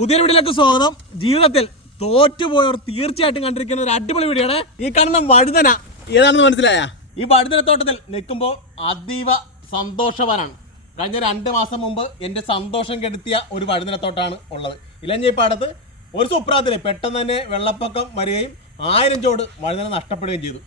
പുതിയൊരു വീഡിയോയിലേക്ക് സ്വാഗതം. ജീവിതത്തിൽ തോറ്റുപോയവർ തീർച്ചയായിട്ടും കണ്ടിരിക്കുന്ന ഒരു അടിപൊളി വീഡിയോ ആണ്. ഈ കാണുന്ന വഴുതന ഏതാണെന്ന് മനസ്സിലായ? ഈ വഴുതനത്തോട്ടത്തിൽ നിൽക്കുമ്പോൾ അതീവ സന്തോഷവാനാണ്. കഴിഞ്ഞ 2 മാസം മുമ്പ് എൻ്റെ സന്തോഷം കെടുത്തിയ ഒരു വഴുതനത്തോട്ടാണ് ഉള്ളത്. ഇലഞ്ഞിപ്പാടത്ത് ഒരു സുപ്രാത്തിൽ പെട്ടെന്ന് തന്നെ വെള്ളപ്പൊക്കം വരികയും 1000 ചോട് വഴുതന നഷ്ടപ്പെടുകയും ചെയ്തു.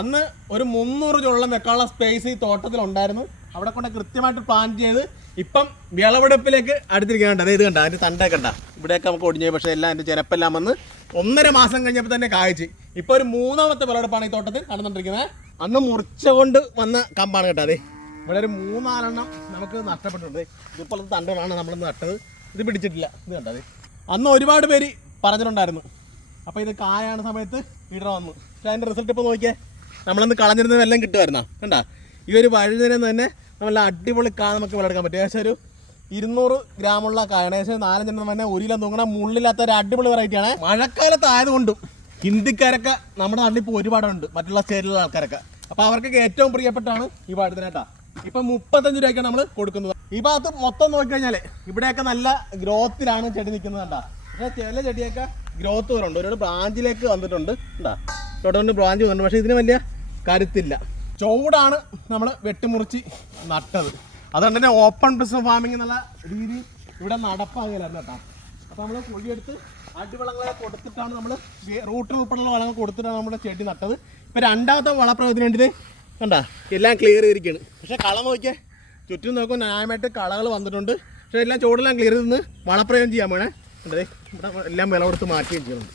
അന്ന് ഒരു 300 ചോളം വെക്കാനുള്ള സ്പേസ് ഈ തോട്ടത്തിലുണ്ടായിരുന്നു. അവിടെ കൊണ്ട് കൃത്യമായിട്ട് പ്ലാൻ ചെയ്ത് ഇപ്പം വിളവെടുപ്പിലേക്ക് അടുത്തിരിക്കുന്നുണ്ട്. അതായത് കണ്ട അതിൻ്റെ തണ്ടൊക്കെ കണ്ട ഇവിടെയൊക്കെ നമുക്ക് ഒടിഞ്ഞു. പക്ഷേ എല്ലാം എൻ്റെ ചിരപ്പെല്ലാം വന്ന് 1.5 മാസം കഴിഞ്ഞപ്പോൾ തന്നെ കായ്ച്ച് ഇപ്പോൾ ഒരു 3ാമത്തെ വിളവെടുപ്പാണ് ഈ തോട്ടത്തിൽ നടന്നുകൊണ്ടിരിക്കുന്നത്. അന്ന് മുറിച്ച കൊണ്ട് വന്ന കമ്പാണ് കേട്ടോ. അതെ ഇവിടെ ഒരു 3-4 എണ്ണം നമുക്ക് നഷ്ടപ്പെട്ടിട്ടുണ്ട്. ഇതുപോലത്തെ തണ്ടുകളാണ് നമ്മളിന്ന് നട്ടത്. ഇത് പിടിച്ചിട്ടില്ല. ഇത് കണ്ടത് അന്ന് ഒരുപാട് പേര് പറഞ്ഞിട്ടുണ്ടായിരുന്നു. അപ്പോൾ ഇത് കായാണ് സമയത്ത് ഇട വന്നു. പക്ഷേ അതിൻ്റെ റിസൾട്ട് ഇപ്പോൾ നോക്കിയേ, നമ്മളിന്ന് കളഞ്ഞിരുന്നത് എല്ലാം കിട്ടുമായിരുന്നോ? കണ്ട ഈ ഒരു വഴുതന തന്നെ നല്ല അടിപൊളി കായ നമുക്ക് വിളവെടുക്കാൻ പറ്റും. ഏകദേശം ഒരു 200 ഗ്രാമുള്ള കായാണ്. ഏകദേശം 4-5 എണ്ണം തന്നെ 1 കിലോ തൂങ്ങണ മുള്ളില്ലാത്ത ഒരു അടിപൊളി വെറൈറ്റിയാണ്. മഴക്കാലത്ത് ആയതുകൊണ്ടും ഹിന്ദിക്കാരൊക്കെ നമ്മുടെ നാട്ടിൽ ഇപ്പോൾ ഒരുപാടുണ്ട്, മറ്റുള്ള സ്റ്റേറ്റിലുള്ള ആൾക്കാരൊക്കെ. അപ്പോൾ അവർക്കൊക്കെ ഏറ്റവും പ്രിയപ്പെട്ടാണ് ഈ വഴുതന കേട്ടോ. ഇപ്പം 35 രൂപയ്ക്കാണ് നമ്മൾ കൊടുക്കുന്നത്. ഈ ഭാഗത്ത് മൊത്തം നോക്കിക്കഴിഞ്ഞാൽ ഇവിടെയൊക്കെ നല്ല ഗ്രോത്തിലാണ് ചെടി നിൽക്കുന്നത് കണ്ടാ. പക്ഷേ ചില ചെടിയൊക്കെ ഗ്രോത്ത് കുറവുണ്ട്. ഒരുപാട് ബ്രാഞ്ചിലേക്ക് വന്നിട്ടുണ്ട് കണ്ടാ. തൊട്ടുകൊണ്ട് ബ്രാഞ്ച് വന്നിട്ടുണ്ട്. പക്ഷേ ഇതിന് വലിയ കരുത്തില്ല. ചൂടാണ് നമ്മൾ വെട്ടിമുറിച്ച് നട്ടത്. അതുകൊണ്ട് തന്നെ ഓപ്പൺ ബിസിനസ് ഫാമിംഗ് എന്നുള്ള രീതി ഇവിടെ നടപ്പാകില്ലായിരുന്നു കേട്ടോ. അപ്പോൾ നമ്മൾ കുഴിയെടുത്ത് അടിവളങ്ങളെ കൊടുത്തിട്ടാണ് നമ്മൾ റൂട്ടിൽ ഉൾപ്പെടെയുള്ള വളങ്ങൾ കൊടുത്തിട്ടാണ് നമ്മുടെ ചെടി നട്ടത്. ഇപ്പോൾ 2ാമത്തെ വളപ്രയോഗത്തിന് വേണ്ടിയിട്ട് കണ്ടാ എല്ലാം ക്ലിയർ ചെയ്തിരിക്കുകയാണ്. പക്ഷേ കള നോക്കിയാൽ ചുറ്റും നോക്കുമ്പോൾ ന്യായമായിട്ട് കളകൾ വന്നിട്ടുണ്ട്. പക്ഷേ എല്ലാം ചൂടെല്ലാം ക്ലിയർ ചെയ്ത് വളപ്രയോഗം ചെയ്യാൻ വേണേ. കണ്ടത് ഇവിടെ എല്ലാം വില കൊടുത്ത് മാറ്റുകയും ചെയ്യുന്നുണ്ട്.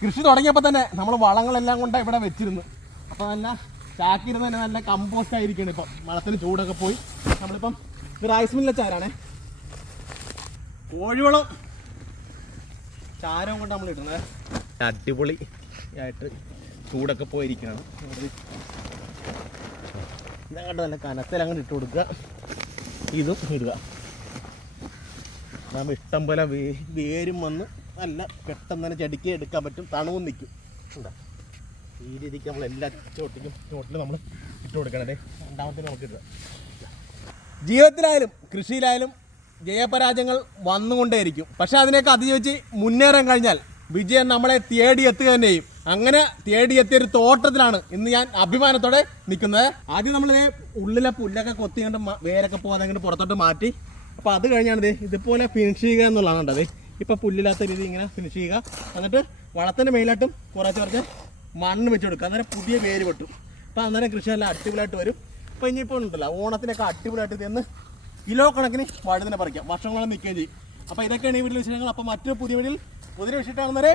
കൃഷി തുടങ്ങിയപ്പോൾ തന്നെ നമ്മൾ വളങ്ങളെല്ലാം കൊണ്ട് ഇവിടെ വെച്ചിരുന്നു. അപ്പോൾ നല്ല ചാക്കിരുന്ന് തന്നെ നല്ല കമ്പോസ്റ്റ് ആയിരിക്കുകയാണ്. ഇപ്പം വളത്തിന് ചൂടൊക്കെ പോയി നമ്മളിപ്പം ഇത് റൈസ് മില്ലിലെ ചാരാണേ. കോഴിവളം ചാരം കൊണ്ട് നമ്മൾ ഇടുന്നത് അടിപൊളി ആയിട്ട് ചൂടൊക്കെ പോയിരിക്കുകയാണ്. ഇതങ്ങോട്ട് നല്ല കനത്തിൽ അങ്ങോട്ട് ഇട്ട് കൊടുക്കുക. ഇതും ഇടുക. നമ്മൾ ഇഷ്ടം പോലെ വേരും വന്ന് നല്ല പെട്ടെന്ന് തന്നെ ചെടിക്ക് എടുക്കാൻ പറ്റും. തണുവും നിൽക്കും. എന്താ ഈ രീതിക്ക് നമ്മൾ എല്ലാ ചോട്ടിലും നമ്മൾ ഇട്ട് കൊടുക്കണേ. 2ാമത്തേന് നമുക്ക് ഇടുക. ജീവിതത്തിലായാലും കൃഷിയിലായാലും ജയപരാജയങ്ങൾ വന്നുകൊണ്ടേയിരിക്കും. പക്ഷേ അതിനെയൊക്കെ അതിജീവിച്ച് മുന്നേറാൻ കഴിഞ്ഞാൽ വിജയം നമ്മളെ തേടിയെത്തുക തന്നെ ചെയ്യും. അങ്ങനെ തേടിയെത്തിയൊരു തോട്ടത്തിലാണ് ഇന്ന് ഞാൻ അഭിമാനത്തോടെ നിൽക്കുന്നത്. ആദ്യം നമ്മൾ ഉള്ളിലെ പുല്ലൊക്കെ കൊത്തിക്കൊണ്ട് വേരൊക്കെ പോകാതെ അങ്ങോട്ട് പുറത്തോട്ട് മാറ്റി. അപ്പോൾ അത് കഴിഞ്ഞാണ് ഇതുപോലെ ഫിനിഷ് ചെയ്യുക എന്നുള്ളതാണ് കണ്ടത്. ഇപ്പോൾ പുല്ലില്ലാത്ത രീതി ഇങ്ങനെ ഫിനിഷ് ചെയ്യുക. എന്നിട്ട് വളത്തിൻ്റെ മേലായിട്ടും കുറച്ച് മണ്ണ് വെച്ച് കൊടുക്കുക. അന്നേരം പുതിയ വേര് വെട്ടും. അപ്പോൾ അന്നേരം കൃഷി നല്ല അടിപൊളിയായിട്ട് വരും. അപ്പോൾ ഇനിയിപ്പോൾ ഉണ്ടല്ലോ ഓണത്തിനൊക്കെ അടിപൊളിയായിട്ട് ചെന്ന് കിലോ കണക്കിന് വഴുതന പറിക്കാം. വർഷങ്ങളെ നിൽക്കുകയും ചെയ്യും. അപ്പോൾ ഇതൊക്കെയാണ് ഈ വീട്ടിലെ വിഷയങ്ങൾ. അപ്പോൾ മറ്റൊരു പുതിയ വീട്ടിൽ വിഷയമാണെന്നവരെ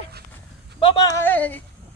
ബൈ.